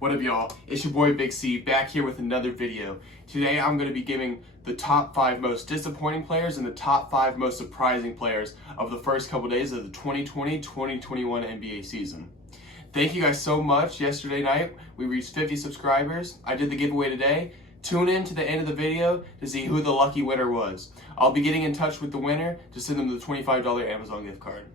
What up, y'all? It's your boy Big C back here with another video. Today I'm going to be giving the top 5 most disappointing players and the top 5 most surprising players of the first couple days of the 2020-2021 NBA season. Thank you guys so much. Yesterday night we reached 50 subscribers. I did the giveaway today. Tune in to the end of the video to see who the lucky winner was. I'll be getting in touch with the winner to send them the $25 Amazon gift card.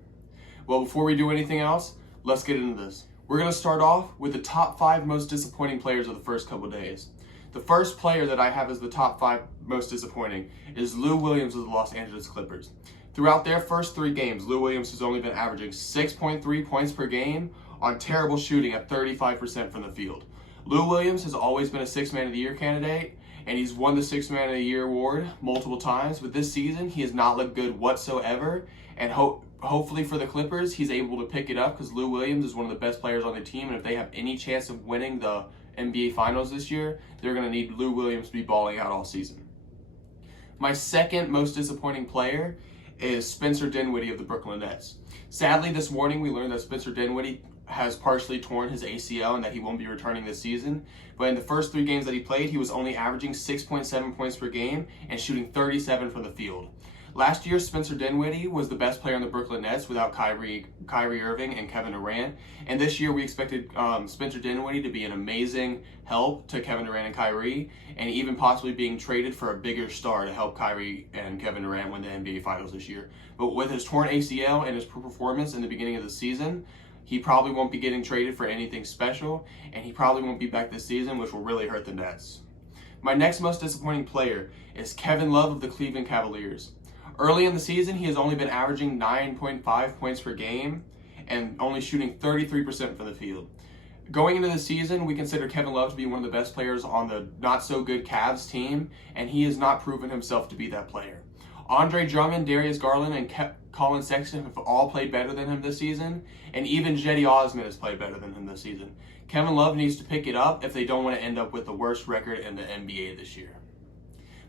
Well, before we do anything else, let's get into this. We're going to start off with the top 5 most disappointing players of the first couple days. The first player that I have as the top 5 most disappointing is Lou Williams of the Los Angeles Clippers. Throughout their first 3 games, Lou Williams has only been averaging 6.3 points per game on terrible shooting at 35% from the field. Lou Williams has always been a 6th Man of the Year candidate, and he's won the 6th Man of the Year award multiple times, but this season he has not looked good whatsoever, and hopefully for the Clippers, he's able to pick it up because Lou Williams is one of the best players on the team, and if they have any chance of winning the NBA Finals this year, they're going to need Lou Williams to be balling out all season. My second most disappointing player is Spencer Dinwiddie of the Brooklyn Nets. Sadly, this morning we learned that Spencer Dinwiddie has partially torn his ACL and that he won't be returning this season. But in the first 3 games that he played, he was only averaging 6.7 points per game and shooting 37 from the field. Last year, Spencer Dinwiddie was the best player on the Brooklyn Nets without Kyrie Irving and Kevin Durant. And this year, we expected Spencer Dinwiddie to be an amazing help to Kevin Durant and Kyrie, and even possibly being traded for a bigger star to help Kyrie and Kevin Durant win the NBA Finals this year. But with his torn ACL and his poor performance in the beginning of the season, he probably won't be getting traded for anything special, and he probably won't be back this season, which will really hurt the Nets. My next most disappointing player is Kevin Love of the Cleveland Cavaliers. Early in the season, he has only been averaging 9.5 points per game and only shooting 33% from the field. Going into the season, we consider Kevin Love to be one of the best players on the not-so-good Cavs team, and he has not proven himself to be that player. Andre Drummond, Darius Garland, and Colin Sexton have all played better than him this season, and even Cedi Osman has played better than him this season. Kevin Love needs to pick it up if they don't want to end up with the worst record in the NBA this year.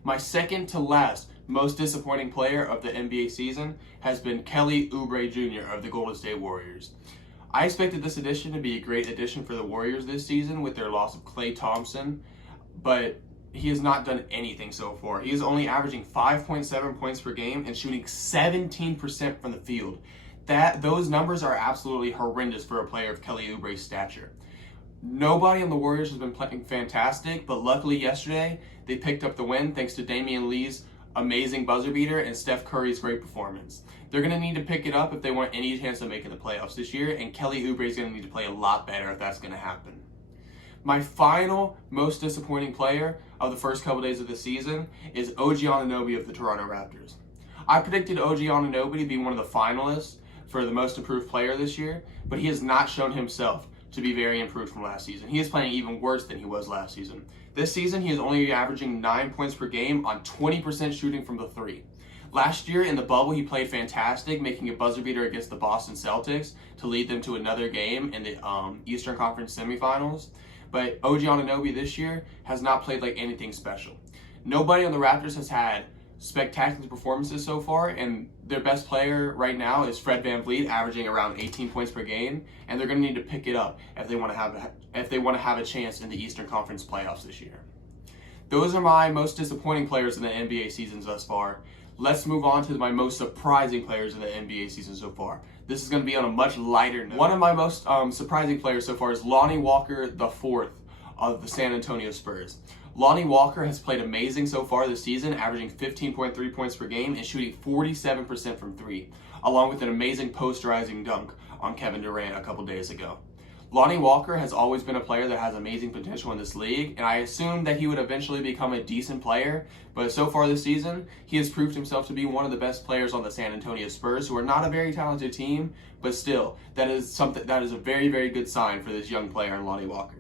My second to last most disappointing player of the NBA season has been Kelly Oubre Jr. of the Golden State Warriors. I expected this addition to be a great addition for the Warriors this season with their loss of Klay Thompson, but he has not done anything so far. He is only averaging 5.7 points per game and shooting 17% from the field. Those numbers are absolutely horrendous for a player of Kelly Oubre's stature. Nobody on the Warriors has been playing fantastic, but luckily yesterday they picked up the win thanks to Damian Lee's amazing buzzer beater and Steph Curry's great performance. They're going to need to pick it up if they want any chance of making the playoffs this year, and Kelly Oubre is going to need to play a lot better if that's going to happen. My final most disappointing player of the first couple days of the season is OG Anunoby of the Toronto Raptors. I predicted OG Anunoby to be one of the finalists for the most improved player this year, but he has not shown himself to be very improved from last season. He is playing even worse than he was last season. This season, he is only averaging 9 points per game on 20% shooting from the 3. Last year, in the bubble, he played fantastic, making a buzzer beater against the Boston Celtics to lead them to another game in the Eastern Conference semifinals. But OG Anunoby this year has not played like anything special. Nobody on the Raptors has had spectacular performances so far, and their best player right now is Fred VanVleet, averaging around 18 points per game, and they're going to need to pick it up if they want to have a chance in the Eastern Conference playoffs this year. Those are my most disappointing players in the NBA seasons thus far. Let's move on to my most surprising players in the NBA season so far. This is going to be on a much lighter note. One of my most surprising players so far is Lonnie Walker IV of the San Antonio Spurs. Lonnie Walker has played amazing so far this season, averaging 15.3 points per game and shooting 47% from 3, along with an amazing posterizing dunk on Kevin Durant a couple days ago. Lonnie Walker has always been a player that has amazing potential in this league, and I assumed that he would eventually become a decent player, but so far this season, he has proved himself to be one of the best players on the San Antonio Spurs, who are not a very talented team, but still, that is a very, very good sign for this young player in Lonnie Walker.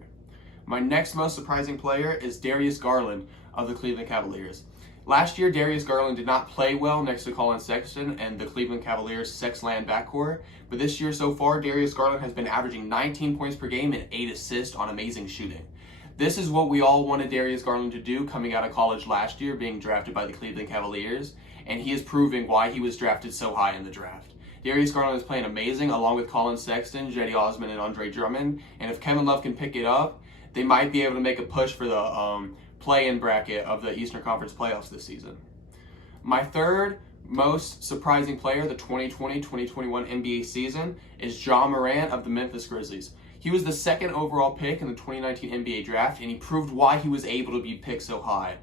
My next most surprising player is Darius Garland of the Cleveland Cavaliers. Last year, Darius Garland did not play well next to Colin Sexton and the Cleveland Cavaliers' Sexland backcourt, but this year so far, Darius Garland has been averaging 19 points per game and 8 assists on amazing shooting. This is what we all wanted Darius Garland to do coming out of college last year, being drafted by the Cleveland Cavaliers, and he is proving why he was drafted so high in the draft. Darius Garland is playing amazing along with Colin Sexton, Cedi Osman, and Andre Drummond, and if Kevin Love can pick it up, they might be able to make a push for the play-in bracket of the Eastern Conference playoffs this season. My third most surprising player the 2020-2021 NBA season is Ja Morant of the Memphis Grizzlies. He was the second overall pick in the 2019 NBA draft, and he proved why he was able to be picked so high.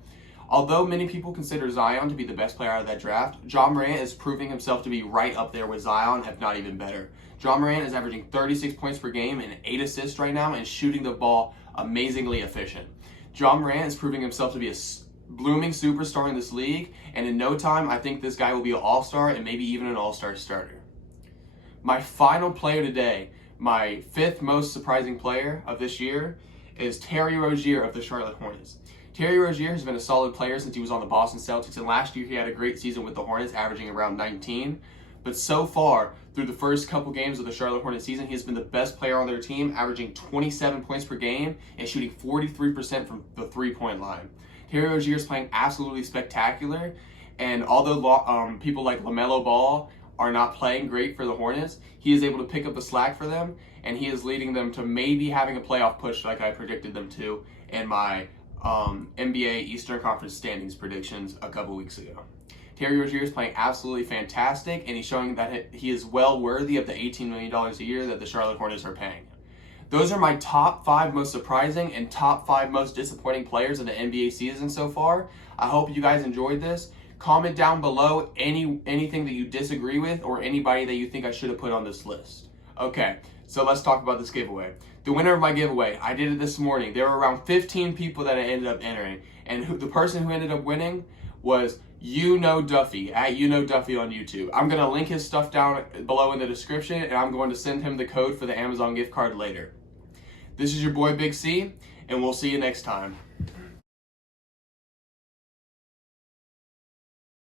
Although many people consider Zion to be the best player out of that draft, Ja Morant is proving himself to be right up there with Zion, if not even better. Ja Morant is averaging 36 points per game and 8 assists right now and shooting the ball amazingly efficient. Ja Morant is proving himself to be a blooming superstar in this league, and in no time, I think this guy will be an all-star and maybe even an all-star starter. My final player today, my fifth most surprising player of this year, is Terry Rozier of the Charlotte Hornets. Terry Rozier has been a solid player since he was on the Boston Celtics, and last year he had a great season with the Hornets, averaging around 19. But so far, through the first couple games of the Charlotte Hornets season, he has been the best player on their team, averaging 27 points per game and shooting 43% from the three-point line. Terry Rozier is playing absolutely spectacular, and although people like LaMelo Ball are not playing great for the Hornets, he is able to pick up the slack for them, and he is leading them to maybe having a playoff push like I predicted them to in my NBA Eastern Conference standings predictions a couple weeks ago. Terry Rozier is playing absolutely fantastic, and he's showing that he is well worthy of the $18 million a year that the Charlotte Hornets are paying. Those are my top 5 most surprising and top 5 most disappointing players in the NBA season so far. I hope you guys enjoyed this. Comment down below anything that you disagree with or anybody that you think I should have put on this list. Okay, so let's talk about this giveaway. The winner of my giveaway, I did it this morning. There were around 15 people that I ended up entering, and the person who ended up winning was Duffy, at Duffy on YouTube. I'm going to link his stuff down below in the description, and I'm going to send him the code for the Amazon gift card later. This is your boy Big C, and we'll see you next time.